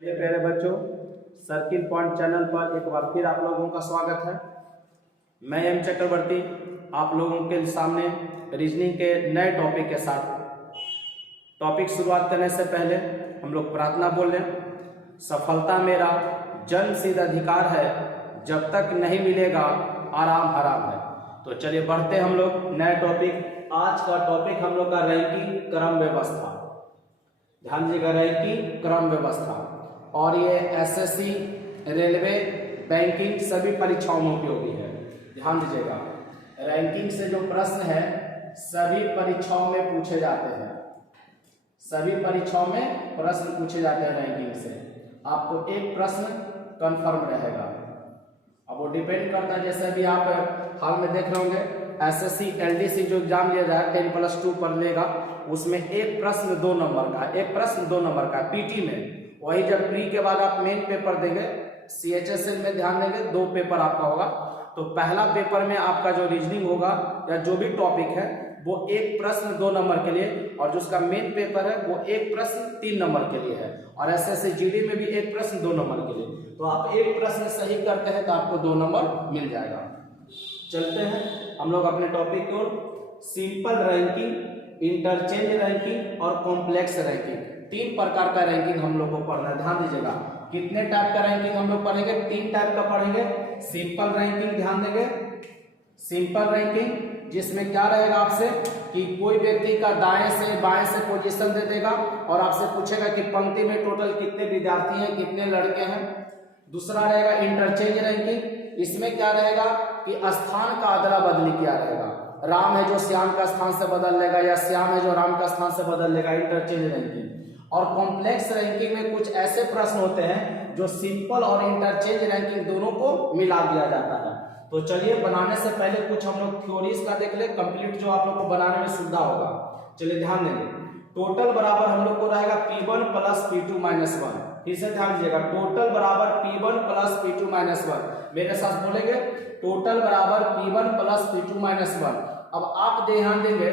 मेरे प्यारे बच्चों, सर्किल पॉइंट चैनल पर एक बार फिर आप लोगों का स्वागत है। मैं एम चक्रवर्ती आप लोगों के सामने रीजनिंग के नए टॉपिक के साथ। टॉपिक शुरुआत करने से पहले हम लोग प्रार्थना बोल लें। सफलता मेरा जन्मसिद्ध अधिकार है, जब तक नहीं मिलेगा आराम हराम है। तो चलिए बढ़ते हम लोग नए टॉपिक। आज का टॉपिक हम लोग का रैंकिंग क्रम व्यवस्था। ध्यान दीजिएगा, रैंकिंग क्रम व्यवस्था। और ये एसएससी, रेलवे, बैंकिंग सभी परीक्षाओं में उपयोगी है। ध्यान दीजिएगा, रैंकिंग से जो प्रश्न है सभी परीक्षाओं में पूछे जाते हैं। सभी परीक्षाओं में प्रश्न पूछे जाते हैं रैंकिंग से। आपको एक प्रश्न कंफर्म रहेगा। अब वो डिपेंड करता है, जैसे भी आप हाल में देख रहे होंगे एसएससी एलडीसी जो एग्जाम लिया जाए 10+2 पर लेगा, उसमें एक प्रश्न 2 नंबर का, एक प्रश्न 2 नंबर का पीटी में। वही जब प्री के बाद आप मेन पेपर देंगे सीएचएसएल में, ध्यान देंगे 2 पेपर आपका होगा। तो पहला पेपर में आपका जो रीजनिंग होगा या जो भी टॉपिक है वो एक प्रश्न 2 नंबर के लिए, और जो उसका मेन पेपर है वो एक प्रश्न 3 नंबर के लिए है। और एसएससी जीडी में भी एक प्रश्न 2 नंबर के लिए। तो आप एक प्रश्न सही करते हैं तो आपको 2 नंबर मिल जाएगा। चलते हैं हम लोग अपने टॉपिक की ओर। सिंपल रैंकिंग, इंटरचेंज रैंकिंग और कॉम्प्लेक्स रैंकिंग, 3 प्रकार का रैंकिंग हम लोग को पढ़ना है। ध्यान दीजिएगा, कितने टाइप का रैंकिंग हम लोग पढ़ेंगे? 3 टाइप का पढ़ेंगे। सिंपल रैंकिंग, ध्यान देंगे सिंपल रैंकिंग, जिसमें क्या रहेगा आपसे कि कोई व्यक्ति का दाएं से बाएं से पोजीशन दे देगा और आपसे पूछेगा कि पंक्ति में टोटल कितने विद्यार्थी हैं, कितने लड़के हैं। दूसरा रहेगा इंटरचेंज रैंकिंग, इसमें क्या रहेगा कि स्थान का अदला बदली क्या रहेगा। राम है जो श्याम का स्थान से बदल लेगा, या श्याम है जो राम का स्थान से बदल लेगा, इंटरचेंज रैंकिंग। और कॉम्प्लेक्स रैंकिंग में कुछ ऐसे प्रश्न होते हैं जो सिंपल और इंटरचेंज रैंकिंग दोनों को मिला दिया जाता है। तो चलिए बनाने से पहले कुछ हम लोग थ्योरीज का देख ले, कंप्लीट जो आप लोग को बनाने में सुविधा होगा। चलिए ध्यान देंगे, टोटल बराबर हम लोग को रहेगा P1 + P2 - 1। फिर से ध्यान दीजिएगा, टोटल बराबर P1 + P2 - 1। मेरे साथ बोलेंगे, टोटल बराबर P1 + P2 - 1। अब आप ध्यान देंगे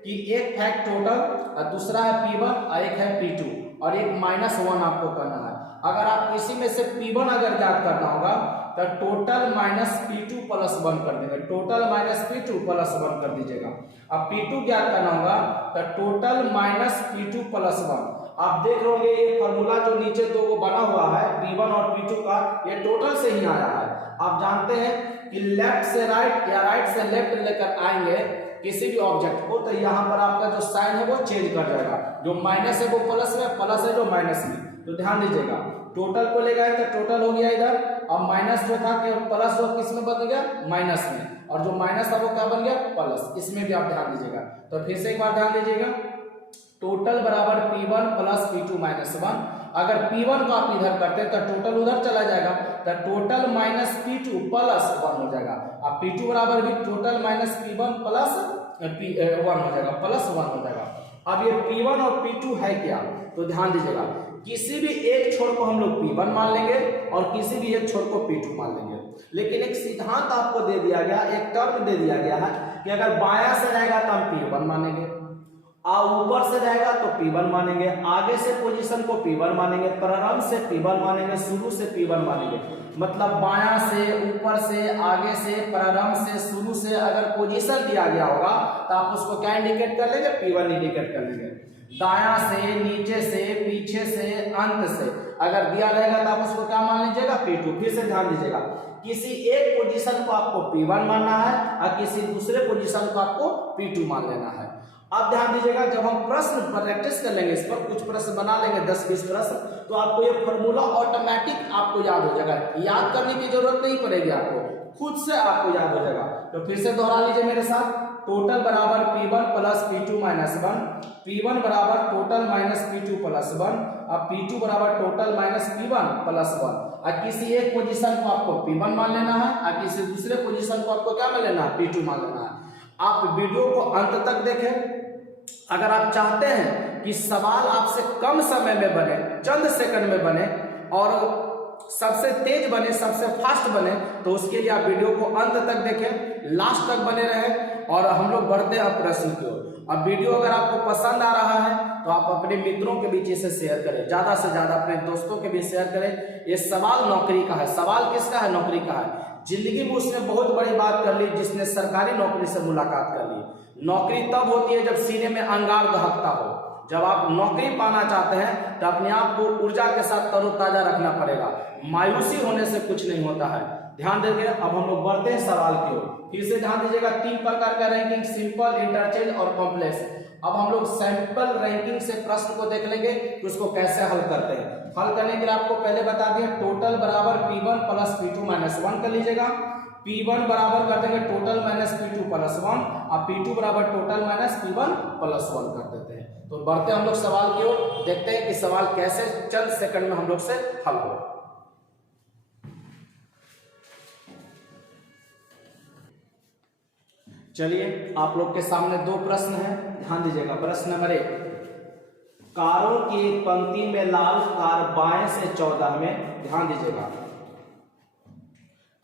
कि एक है टोटल और दूसरा है P1 और एक है P2, और एक -1 आपको करना है। अगर आप इसी में से P1 अगर ज्ञात करना होगा तो टोटल -P2 + 1 कर देंगे। टोटल -P2 + 1 कर दीजिएगा। अब P2 ज्ञात करना होगा तो टोटल -P2 + 1। आप देख रहे होंगे ये फॉर्मूला जो नीचे दो बना हुआ है P1 और P2 का, ये टोटल से ही आया है। आप जानते हैं कि लेफ्ट से राइट या राइट से लेफ्ट लेकर आएंगे किसी भी ऑब्जेक्ट को, तो यहाँ पर आपका जो साइन है वो चेंज कर जाएगा। जो माइनस है वो प्लस में, प्लस है जो माइनस में। तो ध्यान दीजिएगा, टोटल को ले गए तो टोटल हो गया इधर, अब माइनस जो था कि प्लस वो किस में बदल गया? माइनस में। और जो माइनस था वो क्या बन गया? प्लस। इसमें भी आप ध्यान दीजिएगा। तो फिर से एक बार ध्यान दीजिएगा, टोटल बराबर P1 + P2 - 1। अगर P1 को आप इधर करते हैं तो टोटल उधर चला जाएगा, तो टोटल -P2 + 1 हो जाएगा। अब P2 बराबर भी टोटल -P1 + 1 हो जाएगा, +1 हो जाएगा। अब ये P1 और P2 है क्या? तो ध्यान दीजिएगा, किसी भी एक छोर को हम लोग P1 मान लेंगे और किसी भी एक छोर को P2 मान लेंगे। लेकिन एक सिद्धांत आपको दे दिया गया, एक टर्म दे दिया गया है कि अगर बायां से रहेगा तो हम P1 मानेंगे, ऊपर से रहेगा तो P1 मानेंगे, आगे से पोजीशन को P1 मानेंगे, प्रारंभ से P1 मानेंगे, शुरू से P1 मानेंगे। मतलब बायां से, ऊपर से, आगे से, प्रारंभ से, शुरू से अगर पोजीशन दिया गया होगा तो आप उसको क्या इंडिकेट कर लेंगे? P1 इंडिकेट कर लेंगे। दायां से, नीचे से, पीछे से, अंत से अगर दिया रहेगा तो आप उसको क्या मान लीजिएगा? P2। फिर से ध्यान दीजिएगा, किसी एक पोजीशन को आपको P1 मानना है और किसी दूसरे पोजीशन को आपको P2 मान लेना है। अब ध्यान दीजिएगा, जब हम प्रश्न पर प्रैक्टिस कर लेंगे, इस पर कुछ प्रश्न बना लेंगे 10-20 प्रश्न, तो आपको ये फॉर्मूला ऑटोमेटिक आपको याद हो जाएगा। याद करने की जरूरत नहीं पड़ेगी, आपको खुद से आपको याद हो जाएगा। तो फिर से दोहरा लीजिए मेरे साथ, टोटल बराबर P1 + P2 - 1। P1 बराबर टोटल -P2 + 1। अब P2 बराबर टोटल -P1 + 1। और किसी एक पोजीशन को आपको P1 मान लेना है और किसी दूसरे पोजीशन को आपको क्या मान लेना है? P2 मान लेना है। आप वीडियो को अंत तक देखें। अगर आप चाहते हैं कि सवाल आपसे कम समय में बने, चंद सेकंड में बने और सबसे तेज बने, सबसे फास्ट बने, तो उसके लिए आप वीडियो को अंत तक देखें, लास्ट तक बने रहें। और हम लोग बढ़ते हैं प्रश्न की ओर। अब वीडियो अगर आपको पसंद आ रहा है तो आप अपने मित्रों के बीच इसे शेयर करें, ज्यादा से ज्यादा अपने दोस्तों के बीच शेयर करें। ये सवाल नौकरी का है। सवाल किसका है? नौकरी का है। जिंदगी में उसने बहुत बड़ी बात कर ली जिसने सरकारी नौकरी से मुलाकात कर ली। नौकरी तब होती है जब सीने में अंगार दहकता हो। जब आप नौकरी पाना चाहते हैं तो अपने आप को ऊर्जा के साथ तरोताजा रखना पड़ेगा। मायूसी होने से कुछ नहीं होता है। ध्यान देंगे। अब हम लोग बढ़ते हैं सवाल की ओर। फिर से ध्यान दीजिएगा, 3 प्रकार का रैंकिंग, सिंपल, इंटरचेंज और कॉम्प्लेक्स। अब हम लोग सैंपल रैंकिंग से प्रश्न को देख लेंगे कि उसको कैसे हल करते हैं। हल करने के लिए आपको पहले बता दिया, टोटल बराबर P1 प्लस P2 माइनस 1 कर लीजिएगा। P1 बराबर कर देंगे टोटल माइनस P2 प्लस 1 और P2 बराबर टोटल माइनस P1 प्लस 1 कर देते हैं। तो बढ़ते हम लोग सवाल की ओर, देखते हैं कि सवाल कैसे चंद सेकंड में हम लोग से हल हो। चलिए, आप लोग के सामने 2 प्रश्न हैं, ध्यान दीजिएगा। प्रश्न नंबर 1, कारों की एक पंक्ति में लाल कार बाएं से 14 में, ध्यान दीजिएगा,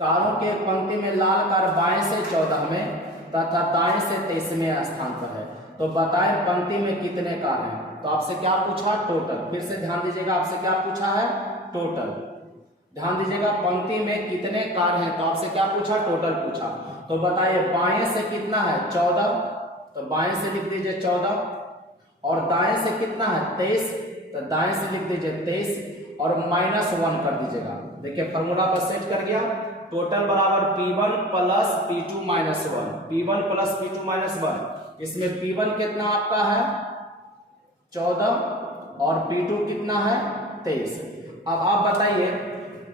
कारों के एक पंक्ति में लाल कार बाएं से 14 में तथा दाएं से 23वें स्थान पर है, तो बताएं पंक्ति में कितने कार हैं। तो आपसे क्या पूछा? टोटल। फिर से ध्यान दीजिएगा, आपसे क्या पूछा है? टोटल। ध्यान दीजिएगा, पंक्ति में कितने कार हैं, तो आपसे क्या पूछा? टोटल पूछा। तो बताइए बाएं से कितना है? 14, तो बाएं से लिख दीजिए 14, और दाएं से कितना है? 23, तो दाएं से लिख दीजिए 23 और माइनस 1 कर दीजिएगा। देखिए फॉर्मूला पर सेट कर गया। टोटल बराबर P1 plus P2 minus 1, P1 plus P2 minus 1। इसमें P1 कितना आपका है? 14 और P2 कितना है? 23। अब आप बताइए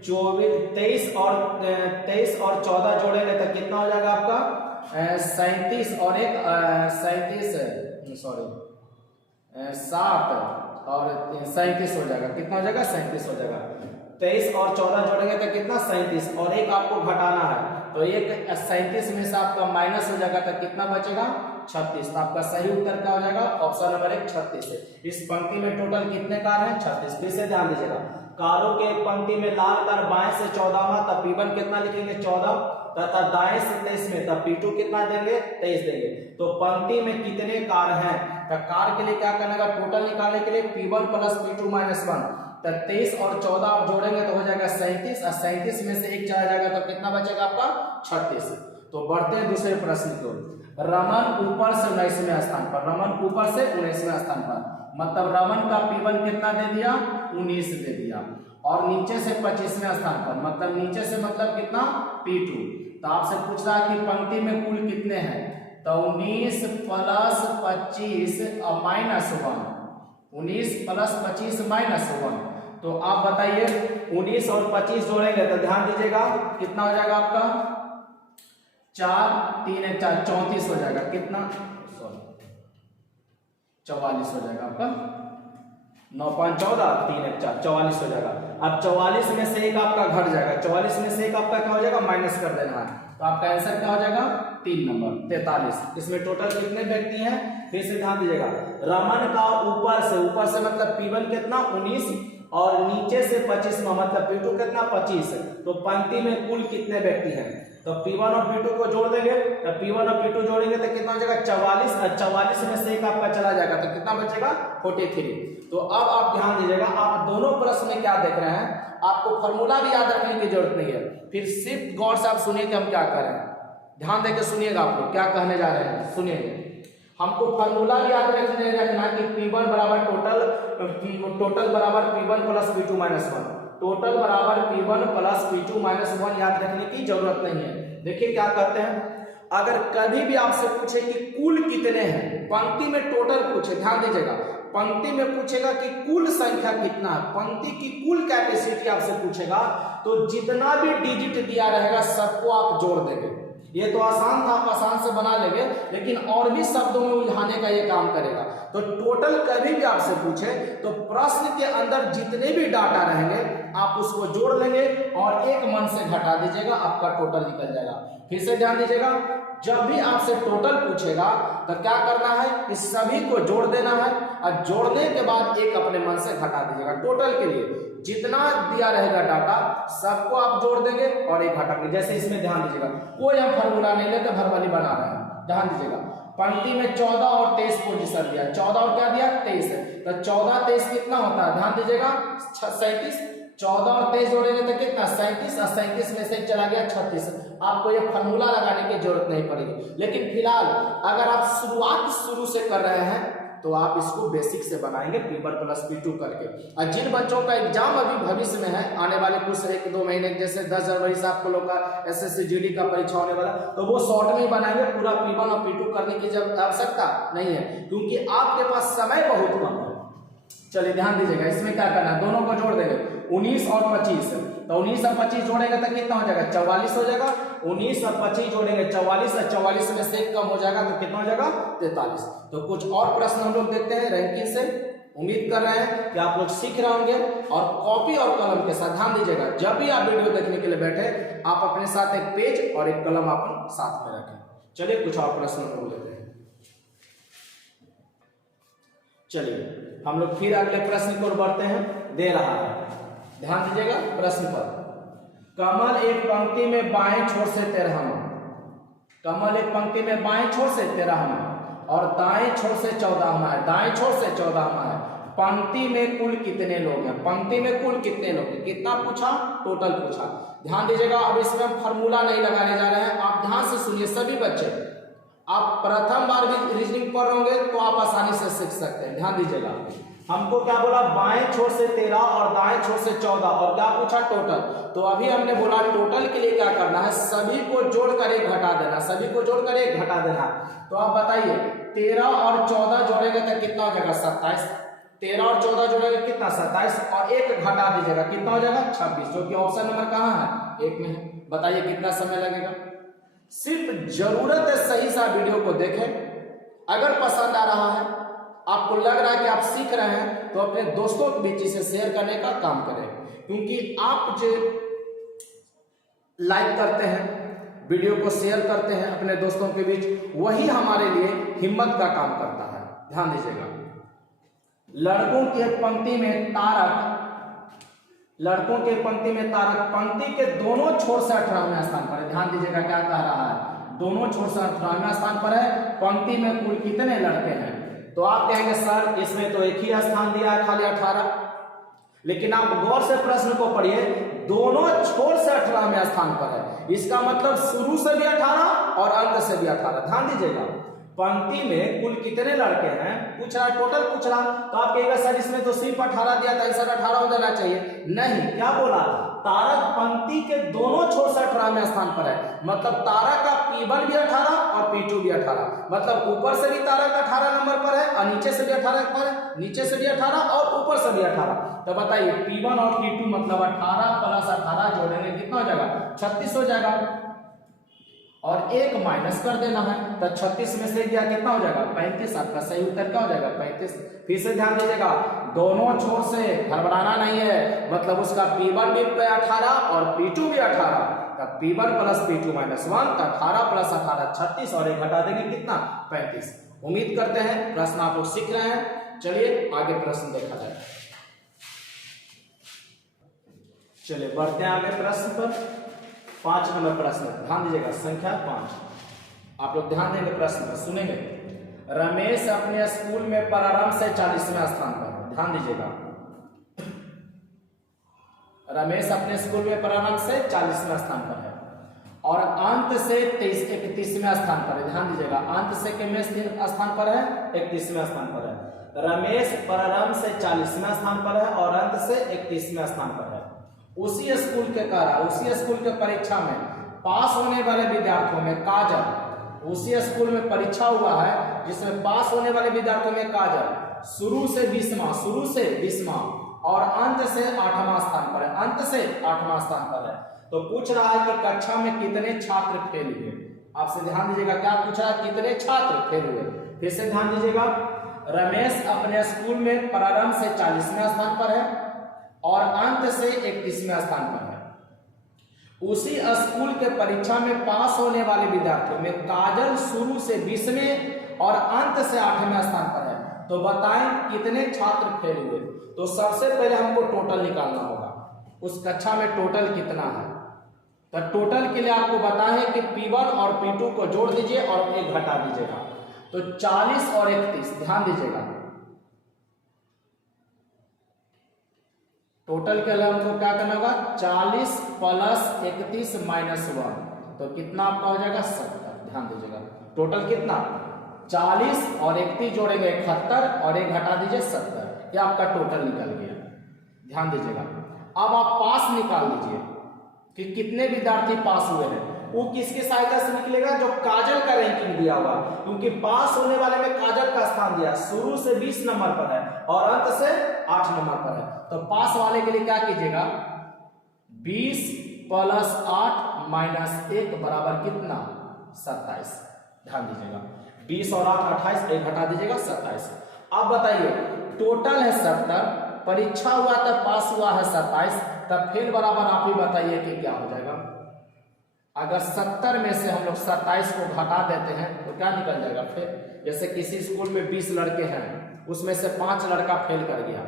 23 और 14 जोड़ेंगे तो कितना हो जाएगा आपका? 37 और 7 और 37 हो जाएगा। कितना हो जाएगा? 37 हो जाएगा। 23 और 14 जोड़ेंगे तो कितना? 37, और एक आपको घटाना है तो एक 37 में से आपका माइनस हो जाएगा तो कितना बचेगा? 36। तो आपका सही उत्तर क्या हो जाएगा? ऑप्शन नंबर 1 36 है। इस पंक्ति में टोटल कितने कार हैं? 36। फिर से ध्यान दीजिएगा, कारों के एक पंक्ति में लाल कार बाएं से 14वां, तब P1 कितना लिखेंगे? 14, तथा दाएं से 23 में, तब P2 कितना देंगे? 23 देंगे। तो पंक्ति में कितने कार हैं? तो कार के लिए क्या करना है? टोटल निकालने के लिए P1 प्लस P2 माइनस 1, तो 23 और 14 आप जोड़ेंगे तो हो जाएगा 37, और 37 में से एक चला जाएगा तो कितना बचेगा आपका? 36। तो बढ़ते हैं दूसरे प्रश्न की ओर। रमन ऊपर से 19वें स्थान पर, रमन ऊपर से 19वें स्थान पर, मतलब रमन का P1 कितना दे दिया? 19 दे दिया, और नीचे से 25वें स्थान पर, मतलब नीचे से मतलब कितना? P2। तो आपसे पूछ रहा है कि पंक्ति में कुल कितने हैं, तो 19 प्लस 25 और माइनस 1, 19 प्लस 25 माइनस 1। तो आप बताइए 19 और 25 जोड़ेंगे तो ध्यान दीजिएगा कितना हो जाएगा आपका? 4 3 4 34 हो जाएगा। कितना? 44 हो जाएगा आपका। 9 5 14 3 1 4 44 हो जाएगा। अब 44 में से एक आपका घट जाएगा, 44 में से एक आपका क्या हो जाएगा? माइनस कर देना है। तो आपका आंसर क्या हो जाएगा? 3 नंबर 43। इसमें टोटल कितने व्यक्ति हैं? फिर से ध्यान दीजिएगा, रमन का ऊपर से मतलब P1 कितना? 19 और नीचे से 25 में मतलब P2 कितना? 25। तो पंक्ति में कुल कितने व्यक्ति हैं? तो P1 और P2 को जोड़ देंगे, तो P1 और P2 जोड़ेंगे तो कितना हो जाएगा? 44, और 44 में से एक आपका चला जाएगा तो कितना बचेगा? 43। तो अब आप ध्यान दीजिएगा, आप दोनों प्रश्न में क्या देख रहे हैं, आपको फॉर्मूला भी याद रखने की जरूरत नहीं है। फिर सिर्फ गौर से आप सुनिए कि हम क्या कर रहे हैं। ध्यान देकर सुनिएगा, आप लोग क्या कहने जा रहे हैं, सुनिए। हमको फॉर्मूला भी याद रखना कि P1 बराबर टोटल बराबर P1 plus P2 minus 1, total बराबर P1 प्लस P2 माइनस 1 याद रखने की जरूरत नहीं है। देखिए क्या करते हैं, अगर कभी भी आपसे पूछे कि कुल कितने हैं, पंक्ति में टोटल पूछे, ध्यान दीजिएगा, पंक्ति में पूछेगा कि कुल संख्या कितना है, पंक्ति की कुल कैपेसिटी आपसे पूछेगा, तो जितना भी डिजिट दिया रहेगा सबको आप जोड़ देंगे। ये तो आसान था, आप आसान से बना लेंगे, लेकिन और भी शब्दों में उलझाने का ये काम करेगा। तो टोटल कभी भी आपसे पूछे तो प्रश्न के अंदर जितने भी डाटा रहेंगे आप उसको जोड़ लेंगे और एक मन से घटा दीजिएगा, आपका टोटल निकल जाएगा। फिर से ध्यान दीजिएगा, जब भी आपसे टोटल पूछेगा तो क्या करना है, इस सभी को जोड़ देना है, और जोड़ने के बाद एक अपने मन से घटा दीजिएगा। टोटल के लिए जितना दिया रहेगा डाटा सबको आप जोड़ देंगे और एक घटाएंगे। जैसे इसमें ध्यान दीजिएगा, कोई हम फॉर्मूला नहीं लेते, भरवाली बना रहे हैं, ध्यान दीजिएगा। पंक्ति में 14 और 23 पोजीशन दिया, 14 और क्या दिया 23 है, तो 14 23 कितना होता है, ध्यान दीजिएगा 37, 14 और 23 जोड़ेंगे तो कितना 37, और 37 में से चला गया 36। आपको ये फॉर्मूला लगाने की जरूरत नहीं पड़ेगी, लेकिन फिलहाल अगर आप शुरुआत शुरू से कर रहे हैं तो आप इसको बेसिक से बनाएंगे P1 प्लस P2 करके। और जिन बच्चों का एग्जाम अभी भविष्य में है, आने वाले कुछ 1-2 महीने, जैसे 10 जनवरी से आपको लोग का SSC GD का परीक्षा होने वाला, तो वो शॉर्ट में ही बनाएंगे, पूरा P1 और P2 करने की जब आवश्यकता नहीं है, क्योंकि आपके पास समय बहुत कम है। चलिए ध्यान दीजिएगा, इसमें क्या करना है, दोनों को जोड़ देंगे 19 और 25, तो 19 और 25 जोड़ेंगे तो कितना हो जाएगा 44 हो जाएगा। 19 और 25 जोड़ेंगे 44, और 44 में से एक कम हो जाएगा तो कितना हो जाएगा 43। तो कुछ और प्रश्न हम लोग देखते हैं रैंकिंग से। उम्मीद कर रहे हैं कि आप लोग सीख रहे होंगे, और कॉपी और कलम के साथ ध्यान दीजिएगा, जब भी आप वीडियो देखने के लिए बैठे आप अपने साथ एक पेज और एक कलम अपन साथ में रखें। चलिए कुछ और प्रश्न हम लोग लेते हैं। चलिए हम लोग फिर अगले प्रश्न की ओर बढ़ते हैं, दे रहा है, ध्यान दीजिएगा प्रश्न पर। कमल एक पंक्ति में बाएं छोर से 13वां, कमल एक पंक्ति में बाएं छोर से 13वां और दाएं छोर से 14वां है, दाएं छोर से 14वां है। पंक्ति में कुल कितने लोग हैं, पंक्ति में कुल कितने लोग हैं, कितना पूछा, टोटल पूछा। ध्यान दीजिएगा, अब इसमें हम फॉर्मूला नहीं लगाने जा रहे हैं, आप ध्यान से सुनिए सभी बच्चे। आप प्रथम बार भी रीजनिंग पढ़ रहे होंगे तो आप आसानी से सीख सकते हैं। ध्यान दीजिएगा, हमको क्या बोला, बाएं छोर से 13 और दाएं छोर से 14, और क्या पूछा टोटल। तो अभी हमने बोला टोटल के लिए क्या करना है, सभी को जोड़कर एक घटा देना, सभी को जोड़कर एक घटा देना। तो आप बताइए 13 और 14 जोड़ेंगे तो कितना हो जाएगा 27, 13 और 14 जोड़ेंगे कितना 27, और एक घटा दीजिएगा कितना हो जाएगा 26, जो कि ऑप्शन नंबर कहाँ है 1 में है। बताइए कितना समय लगेगा। सिर्फ जरूरत है सही सा वीडियो को देखें। अगर पसंद आ रहा है, आपको लग रहा है कि आप सीख रहे हैं, तो अपने दोस्तों के बीच इसे शेयर करने का काम करें, क्योंकि आप जो लाइक करते हैं, वीडियो को शेयर करते हैं अपने दोस्तों के बीच, वही हमारे लिए हिम्मत का काम करता है। ध्यान दीजिएगा, लड़कों की एक पंक्ति में तारक, लड़कों के पंक्ति में तारक पंक्ति के दोनों छोर से 18वें स्थान पर है। ध्यान दीजिएगा क्या कह रहा है, दोनों छोर से 18वें स्थान पर है। पंक्ति में कुल कितने लड़के हैं, तो आप कहेंगे सर इसमें तो एक ही स्थान दिया है खाली 18, लेकिन आप गौर से प्रश्न को पढ़िए, दोनों छोर से 18वें स्थान पर है, इसका मतलब शुरू से भी 18 और अंत से भी 18। ध्यान दीजिएगा, पंक्ति में कुल कितने लड़के हैं पूछ रहा, टोटल पूछ रहा, तो आप कहेगा सर इसमें तो सिर्फ 18 दिया था, सर 18 हो जाना चाहिए। नहीं, क्या बोला, तारक पंक्ति के दोनों छोर से 18वें स्थान पर है, मतलब तारक का P1 भी 18 और P2 भी 18, मतलब ऊपर से भी तारक 18 नंबर पर है और नीचे से भी 18 पर है, नीचे से भी 18 और ऊपर से भी 18। तो बताइए P1 और P2 मतलब 18 प्लस 18 जोड़ेंगे कितना हो जाएगा 36 हो जाएगा, और एक माइनस कर देना है, तो 36 में से गया कितना हो जाएगा 35। आपका सही उत्तर क्या हो जाएगा 35। फिर से ध्यान दीजिएगा, दोनों छोर से घबराना नहीं है, मतलब उसका P1 भी 18 और P2 भी 18, तब P1 प्लस P2 माइनस 1, तो 18 प्लस 18 36, और एक घटा देंगे कितना 35। उम्मीद करते हैं प्रश्न आप लोग सीख रहे हैं। चलिए आगे प्रश्न देखा जाए। चलिए बढ़ते हैं आगे प्रश्न पर। 5 नंबर प्रश्न, ध्यान दीजिएगा, संख्या 5। आप लोग ध्यान देंगे प्रश्न पर, सुनेंगे। रमेश अपने स्कूल में प्रारंभ से 40वें स्थान पर, ध्यान दीजिएगा, रमेश अपने स्कूल में प्रारंभ से 40वें स्थान पर है और अंत से 31वें स्थान पर है। ध्यान दीजिएगा, अंत से कितने स्थान पर है 31वें स्थान पर है। रमेश प्रारंभ से 40वें स्थान पर है और अंत से 31वें स्थान पर है। उसी स्कूल के कारण, उसी स्कूल के परीक्षा में पास होने वाले विद्यार्थियों में काजल, उसी स्कूल में परीक्षा हुआ है जिसमें पास होने वाले विद्यार्थियों में काजल शुरू से 20वां और अंत से 8वां स्थान पर है, अंत से 8वां स्थान पर है। तो पूछ रहा है कि कक्षा में कितने छात्र फेल हुए। आपसे ध्यान दीजिएगा, क्या पूछ रहा है, कितने छात्र फेल हुए। फिर से ध्यान दीजिएगा, रमेश अपने स्कूल में प्रारंभ से 40वें स्थान पर है और अंत से 31वें स्थान पर है। उसी स्कूल के परीक्षा में पास होने वाले विद्यार्थियों में काजल शुरू से 20वें और अंत से 8वें स्थान पर है। तो बताएं कितने छात्र फेल हुए। तो सबसे पहले हमको टोटल निकालना होगा, उस कक्षा में टोटल कितना है। तो टोटल के लिए आपको बताएं कि P1 और P2 को जोड़ दीजिए और एक घटा दीजिएगा। तो 40 और 31, ध्यान दीजिएगा, टोटल के लिए हमको क्या करना होगा, 40 प्लस 31 माइनस 1, तो कितना आपका हो जाएगा 70। ध्यान दीजिएगा, टोटल कितना, 40 और 31 जोड़ेंगे 71 और 1 घटा दीजिए 70, ये आपका टोटल निकल गया। ध्यान दीजिएगा, अब आप पास निकाल लीजिए कि कितने विद्यार्थी पास हुए हैं। वो किसकी सहायता से निकलेगा, जो काजल का रैंकिंग दिया हुआ, क्योंकि पास होने वाले में काजल का स्थान दिया, शुरू से 20 नंबर पर है और अंत से 8 नंबर पर है। तो पास वाले के लिए क्या कीजिएगा, 20 प्लस 8 माइनस 1 बराबर कितना, 27। ध्यान दीजिएगा, 20 और 8 28, 1 घटा दीजिएगा 27। अब बताइए, टोटल है 70, परीक्षा हुआ तब पास हुआ है 27, तब फिर बराबर आप ही बताइए कि क्या हो जाएगा। अगर 70 में से हम लोग 27 को घटा देते हैं तो क्या निकल जाएगा फिर, जैसे किसी स्कूल में 20 लड़के हैं, उसमें से 5 लड़का फेल कर गया,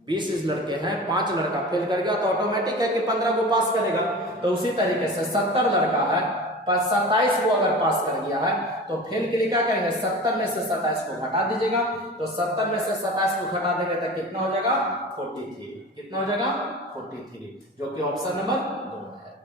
20 लड़के हैं, 5 लड़का फेल कर गया, तो ऑटोमेटिक है कि 15 को पास करेगा। तो उसी तरीके से 70 लड़का है, 27 को अगर पास कर गया है तो फेल के लिए क्या करेंगे, 70 में से 27 को घटा दीजिएगा, तो 70 में से 27 को घटा देंगे तो कितना हो जाएगा, 43। कितना हो जाएगा, 43, जो कि ऑप्शन नंबर 2 है।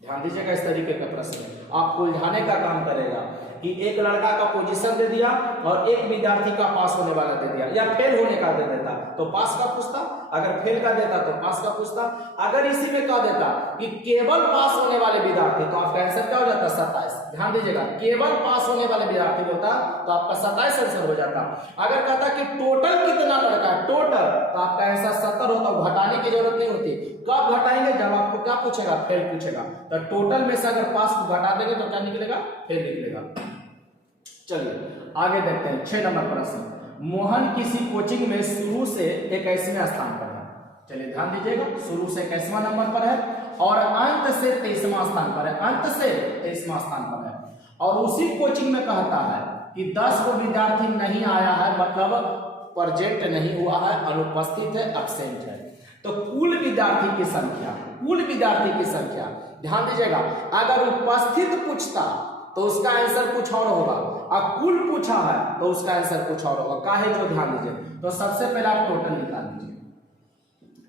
ध्यान दीजिएगा, इस तरीके का प्रश्न आपको उलझाने का काम करेगा कि एक लड़का का पोजीशन दे दिया और एक विद्यार्थी का पास होने वाला दे दिया, या फेल होने का दे देता तो पास का पूछता, अगर फेल का देता तो पास का पूछता। अगर इसी में कह देता कि केवल पास होने वाले विद्यार्थी, तो आपका आंसर क्या हो जाता, 27। ध्यान दीजिएगा, केवल पास होने वाले विद्यार्थी होता तो आपका 27 आंसर हो जाता। अगर कहता कि टोटल कितना लड़का, टोटल, तो आपका आंसर 70 होता, घटाने की जरूरत नहीं होती। कब घटाएंगे, जब आपको क्या पूछेगा, फेल पूछेगा। तो टोटल में से अगर पास को घटा देंगे तो क्या निकलेगा, फेल निकलेगा। चलिए आगे देखते हैं 6 नंबर प्रश्न। मोहन किसी कोचिंग में शुरू से 21वें स्थान पर है। चलिए ध्यान दीजिएगा, शुरू से 21वां नंबर पर है और अंत से 23वां स्थान पर है, अंत से 23वां स्थान पर है। और उसी कोचिंग में कहता है कि 10 को विद्यार्थी नहीं आया है, मतलब प्रेजेंट नहीं हुआ है, अनुपस्थित है, एब्सेंट है। तो कुल विद्यार्थी की संख्या, कुल विद्यार्थी की संख्या, ध्यान दीजिएगा, अगर उपस्थित पूछता तो उसका आंसर कुछ और होगा, और कुल पूछा है तो उसका आंसर कुछ और होगा। काहे, जो ध्यान दीजिए। तो सबसे पहले आप टोटल निकाल लीजिए।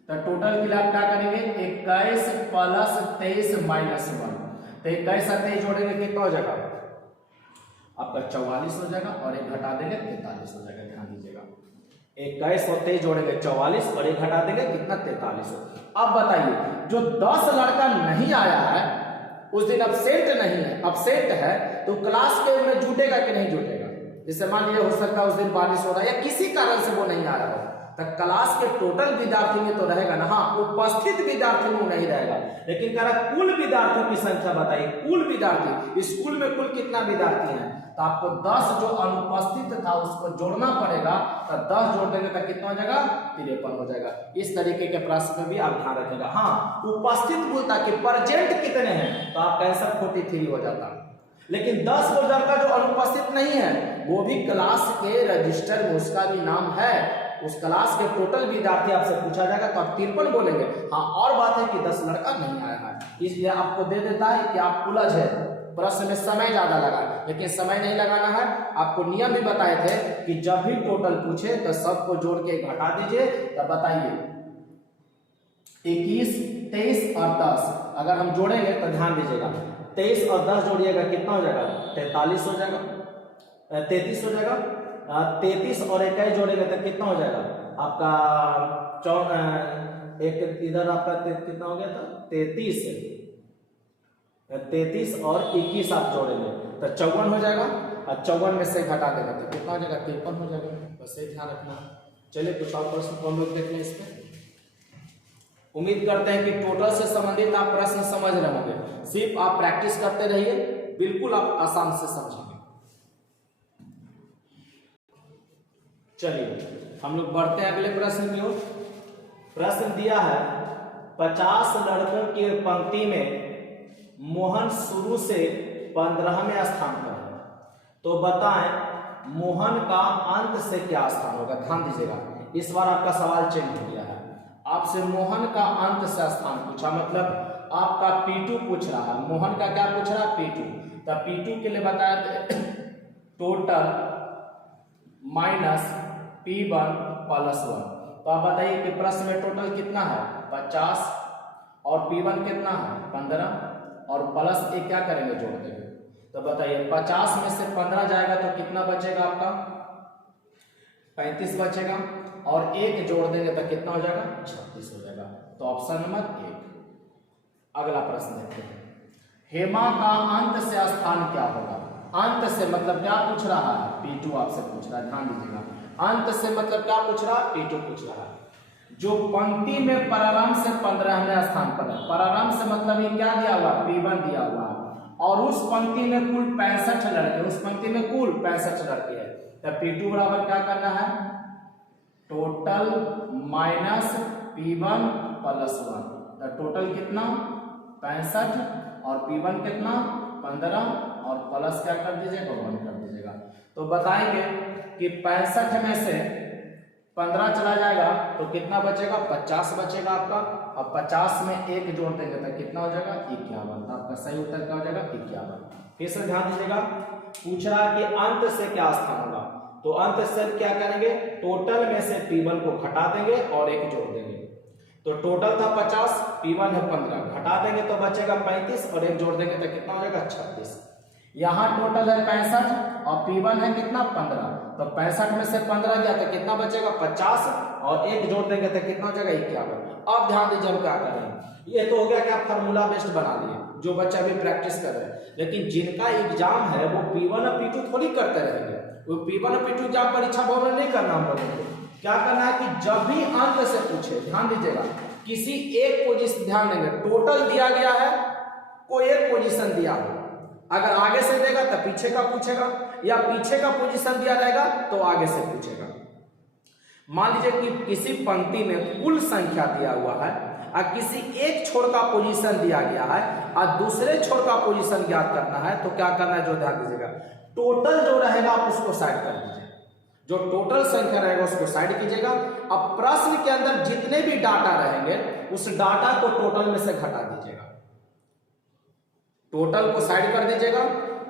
तो टोटल के लिए आप क्या करेंगे, 21 प्लस 23 माइनस 1, तो 21 और 23 जोड़ेंगे कितना हो जाएगा, आपका 44 हो जाएगा, और 1 घटा देंगे 43 हो जाएगा। ध्यान दीजिएगा, 21 और 23 जोड़ेंगे 44 और 1 घटा देंगे कितना, 43 हो। अब बताइए, जो 10 लड़का नहीं आया है, उस दिन अपसेंट नहीं है, अपसेंट है, तो क्लास के में जुटेगा कि नहीं जुटेगा। जैसे मान लीजिए हो सकता है उस दिन बारिश हो रहा है या किसी कारण से वो नहीं आ रहा हो, तो क्लास के टोटल विद्यार्थी में तो रहेगा ना, हाँ, उपस्थित विद्यार्थी में नहीं रहेगा। लेकिन कह रहा कुल विद्यार्थियों की संख्या बताइए, कुल विद्यार्थी, स्कूल में कुल कितना विद्यार्थी हैं, तो आपको 10 जो अनुपस्थित था उसको जोड़ना पड़ेगा, तो 10 जोड़ देंगे तो कितना हो जाएगा, 53 हो जाएगा। इस तरीके के प्रश्न में भी आप ध्यान रखेगा। हाँ, उपस्थित बोलता कि प्रेजेंट कितने हैं, तो आपका आंसर 43 हो जाता। लेकिन 10 को लड़का जो अनुपस्थित नहीं है, वो भी क्लास के रजिस्टर में उसका भी नाम है, उस क्लास के टोटल विद्यार्थी आपसे पूछा जाएगा तो आप 53 बोलेंगे। हाँ, और बात है कि 10 लड़का नहीं आया है, इसलिए आपको दे देता है कि आप उलझ है, प्रश्न में समय ज्यादा लगा, लेकिन समय नहीं लगाना है। आपको नियम भी बताए थे कि जब भी टोटल पूछे तो सबको जोड़ के घटा दीजिए। तब बताइए 21, 23 और 10 अगर हम जोड़ेंगे तो ध्यान दीजिएगा, 23 और 10 जोड़िएगा कितना हो जाएगा, 43 हो जाएगा, 33 हो जाएगा। 33 और 21 जोड़ेंगे तो कितना हो जाएगा आपका, एक इधर आपका कितना हो गया था, 33 और 21 आप जोड़ेंगे तो 54 हो जाएगा, और 54 में से घटा देगा तो कितना हो जाएगा, 53 हो जाएगा। बस ये ध्यान रखना। चलिए कुछ और प्रश्न हम लोग देख लें इस पे। उम्मीद करते हैं कि टोटल से संबंधित आप प्रश्न समझ रहे होंगे, सिर्फ आप प्रैक्टिस करते रहिए, बिल्कुल आप आसान से समझेंगे। चलिए हम लोग बढ़ते हैं अगले प्रश्न की ओर। प्रश्न दिया है 50 लड़कों की पंक्ति में मोहन शुरू से 15वें स्थान पर है, तो बताएं मोहन का अंत से क्या स्थान होगा। ध्यान दीजिएगा, इस बार आपका सवाल चेंज हो गया है, आपसे मोहन का अंत से स्थान पूछा, मतलब आपका P2 पूछ रहा है, मोहन का क्या पूछ रहा है, P2। तब P2 के लिए बताया टोटल माइनस P1 प्लस 1। तो आप बताइए कि प्रश्न में टोटल कितना है 50 और P1 कितना है 15 और प्लस एक क्या करेंगे जोड़ देंगे। तो बताइए 50 में से 15 जाएगा तो कितना बचेगा आपका 35 बचेगा और एक जोड़ देंगे तो कितना हो जाएगा 36 हो जाएगा। तो ऑप्शन नंबर 1। अगला प्रश्न देखते हैं, हेमा का अंत से स्थान क्या होगा। अंत से मतलब क्या पूछ रहा है P2 आपसे पूछ रहा है, ध्यान दीजिएगा। अंत से मतलब क्या पूछ रहा है P2 पूछ रहा है। जो पंक्ति में प्रारंभ से 15वें स्थान पर है, प्रारंभ से मतलब ये क्या दिया हुआ P1 दिया हुआ है और उस पंक्ति में कुल 65 लड़के, उस पंक्ति में कुल 65 लड़के हैं। तो P2 बराबर क्या करना है टोटल माइनस P1 प्लस 1। तो टोटल कितना 65 और P1 कितना 15 और प्लस क्या कर दीजिएगा 1 कर दीजिएगा। तो बताएंगे कि 65 में से 15 चला जाएगा तो कितना बचेगा 50 बचेगा आपका, और 50 में एक जोड़ देंगे तो कितना हो जाएगा 51। तो आपका सही उत्तर क्या हो जाएगा 51। फिर से ध्यान दीजिएगा, पूछ रहा कि अंत से क्या स्थान होगा। तो अंत से क्या करेंगे टोटल में से P1 को घटा देंगे और एक जोड़ देंगे। तो टोटल था 50, P1 है 15, घटा देंगे तो बचेगा 35 और एक जोड़ देंगे तो कितना हो जाएगा 36। यहाँ टोटल है 65 और P1 है कितना 15। तो 65 में से 15 गया तो कितना बचेगा 50 और एक जोड़ देंगे तो कितना हो जाएगा 51। अब ध्यान दीजिए हम क्या कर रहे हैं, ये तो हो गया कि आप फार्मूला बेस्ड बना लिए जो बच्चा अभी प्रैक्टिस कर रहे हैं, लेकिन जिनका एग्जाम है वो P1 और P2 थोड़ी करते रहेंगे। वो P1 और P2 एग्जाम परीक्षा भवन में नहीं करना हम लोगों को। क्या करना है कि जब भी अंत से पूछे, ध्यान दीजिएगा, किसी एक पोजीशन, ध्यान देंगे टोटल दिया गया है, कोई एक पोजीशन दिया हो, अगर आगे से देगा तो पीछे का पूछेगा या पीछे का पोजीशन दिया रहेगा तो आगे से पूछेगा। मान लीजिए कि किसी पंक्ति में कुल संख्या दिया हुआ है और किसी एक छोर का पोजीशन दिया गया है और दूसरे छोर का पोजीशन ज्ञात करना है, तो क्या करना है जो ध्यान दीजिएगा, टोटल जो रहेगा आप उसको साइड कर दीजिए, जो टोटल संख्या रहेगा उसको साइड कीजिएगा। अब प्रश्न के अंदर जितने भी डाटा रहेंगे उस डाटा को टोटल में से घटा दीजिएगा, टोटल को साइड कर दीजिएगा।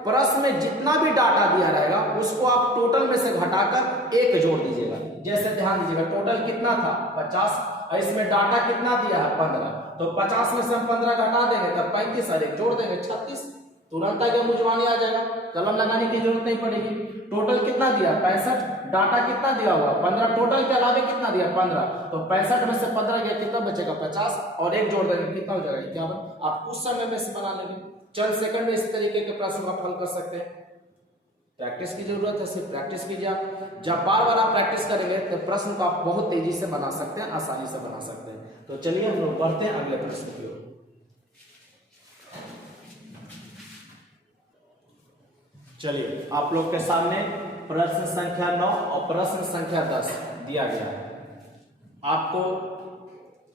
प्रश्न में जितना भी डाटा दिया रहेगा उसको आप टोटल में से घटाकर एक जोड़ दीजिएगा। जैसे ध्यान दीजिएगा टोटल कितना था 50 और इसमें डाटा कितना दिया है 15, तो 50 में से हम 15 घटा देंगे तब 35 और एक जोड़ देंगे 36। तुरंत आगे मुझवानी आ जाएगा, कलम लगाने की जरूरत नहीं पड़ेगी। टोटल कितना दिया 65, डाटा कितना दिया हुआ 15, टोटल के अलावे कितना दिया 15, तो 65 में से 15 गया कितना बचेगा 50 और एक जोड़ देंगे कितना हो जाएगा 51। आप कुछ समय में से बना लेंगे, चंद सेकंड में इस तरीके के प्रश्न का हल कर सकते हैं। प्रैक्टिस की जरूरत है, सिर्फ प्रैक्टिस कीजिए आप। जब बार बार आप प्रैक्टिस करेंगे तो प्रश्न को आप बहुत तेजी से बना सकते हैं, आसानी से बना सकते हैं। तो चलिए हम लोग बढ़ते हैं अगले प्रश्न की ओर। चलिए आप लोग के सामने प्रश्न संख्या 9 और प्रश्न संख्या 10 दिया गया है। आपको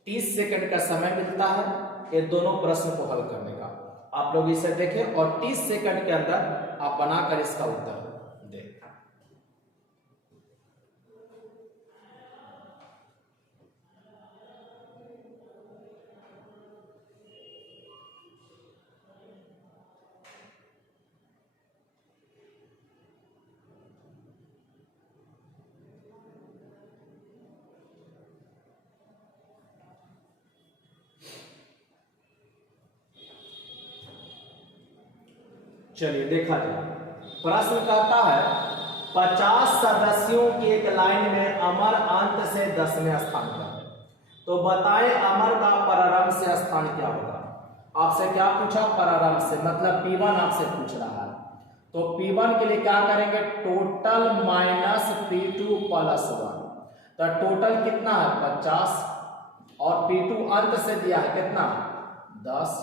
30 सेकंड का समय मिलता है ये दोनों प्रश्न को हल करने का। आप लोग इसे देखें और 30 सेकंड के अंदर आप बनाकर इसका उत्तर दें। चलिए देखा जाए, प्रश्न कहता है 50 सदस्यों की एक लाइन में अमर अंत से 10वें स्थान पर है, तो बताएं अमर का प्रारंभ से स्थान क्या होगा। आपसे क्या पूछा प्रारंभ से, मतलब P1 आपसे पूछ रहा है। तो P1 के लिए क्या करेंगे टोटल माइनस P2 प्लस 1। तो टोटल कितना है 50 और P2 अंत से दिया है कितना 10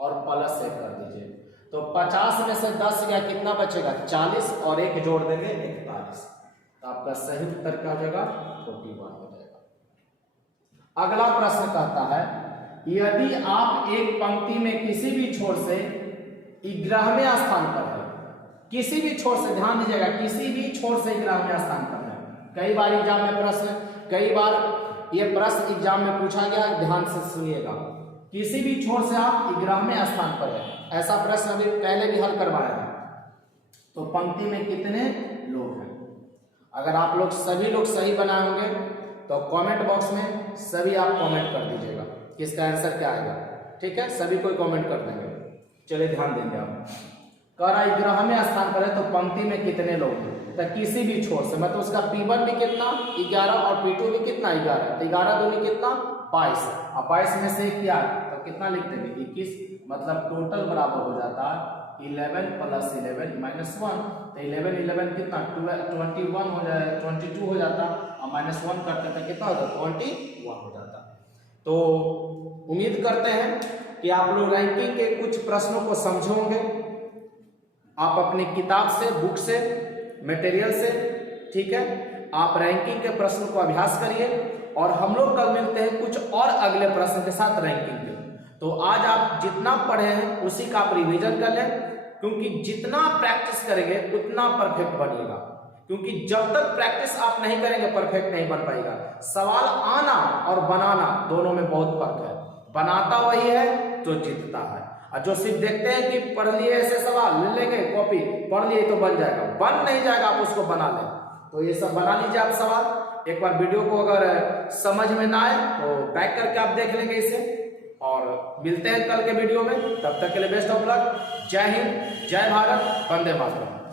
और प्लस 1 कर दीजिए। तो 50 में से 10 गया कितना बचेगा 40 और एक जोड़ देंगे 41। तो आपका सही उत्तर क्या हो जाएगा 41 हो जाएगा। अगला प्रश्न कहता है यदि आप एक पंक्ति में किसी भी छोर से 11वें स्थान पर है, किसी भी छोर से, ध्यान दीजिएगा किसी भी छोर से 11वें स्थान पर है। कई बार एग्जाम में प्रश्न, कई बार ये प्रश्न एग्जाम में पूछा गया, ध्यान से सुनिएगा। किसी भी छोर से आप 11वें स्थान पर है, ऐसा प्रश्न अभी पहले भी हल करवाया है। तो पंक्ति में कितने लोग हैं, अगर आप लोग सभी लोग सही बनाए होंगे तो कमेंट बॉक्स में सभी आप कमेंट कर दीजिएगा कि इसका आंसर क्या आएगा। ठीक है, सभी कोई कमेंट कर देंगे। चलिए ध्यान देंगे आप। कह रहा है 11वें स्थान पर है तो पंक्ति में कितने लोग हैं, तो किसी भी छोर से मतलब उसका P1 भी कितना 11 और P2 भी कितना 11, तो 11 दूनी कितना 22, और 22 में से क्या तो कितना लिख देंगे 21, मतलब टोटल बराबर हो जाता है 11 + 11 - 1, तो 11 11 कितना 21 हो जाए 22 हो जाता, और -1 करते थे कितना होता 21 हो जाता। तो उम्मीद करते हैं कि आप लोग रैंकिंग के कुछ प्रश्नों को समझे होंगे। आप अपनी किताब से, बुक से, मटेरियल से, ठीक है, आप रैंकिंग के प्रश्नों को अभ्यास करिए और हम लोग कल मिलते हैं कुछ और अगले प्रश्न के साथ रैंकिंग के। तो आज आप जितना पढ़े हैं उसी का आप रिवीजन कर लें, क्योंकि जितना प्रैक्टिस करेंगे उतना परफेक्ट बनिएगा, क्योंकि जब तक प्रैक्टिस आप नहीं करेंगे परफेक्ट नहीं बन पाएगा। सवाल आना और बनाना दोनों में बहुत फर्क है। बनाता वही है जो जीतता है, और जो सिर्फ देखते हैं कि पढ़ लिए ऐसे सवाल ले लेंगे कॉपी पढ़ लिए तो बन जाएगा, बन नहीं जाएगा, आप उसको बना लें। तो ये सब बना लीजिए आप सवाल। एक बार वीडियो को अगर समझ में ना आए तो बैक करके आप देख लेंगे इसे, और मिलते हैं कल के वीडियो में। तब तक के लिए बेस्ट ऑफ लक। जय हिंद, जय भारत, वंदे मातरम।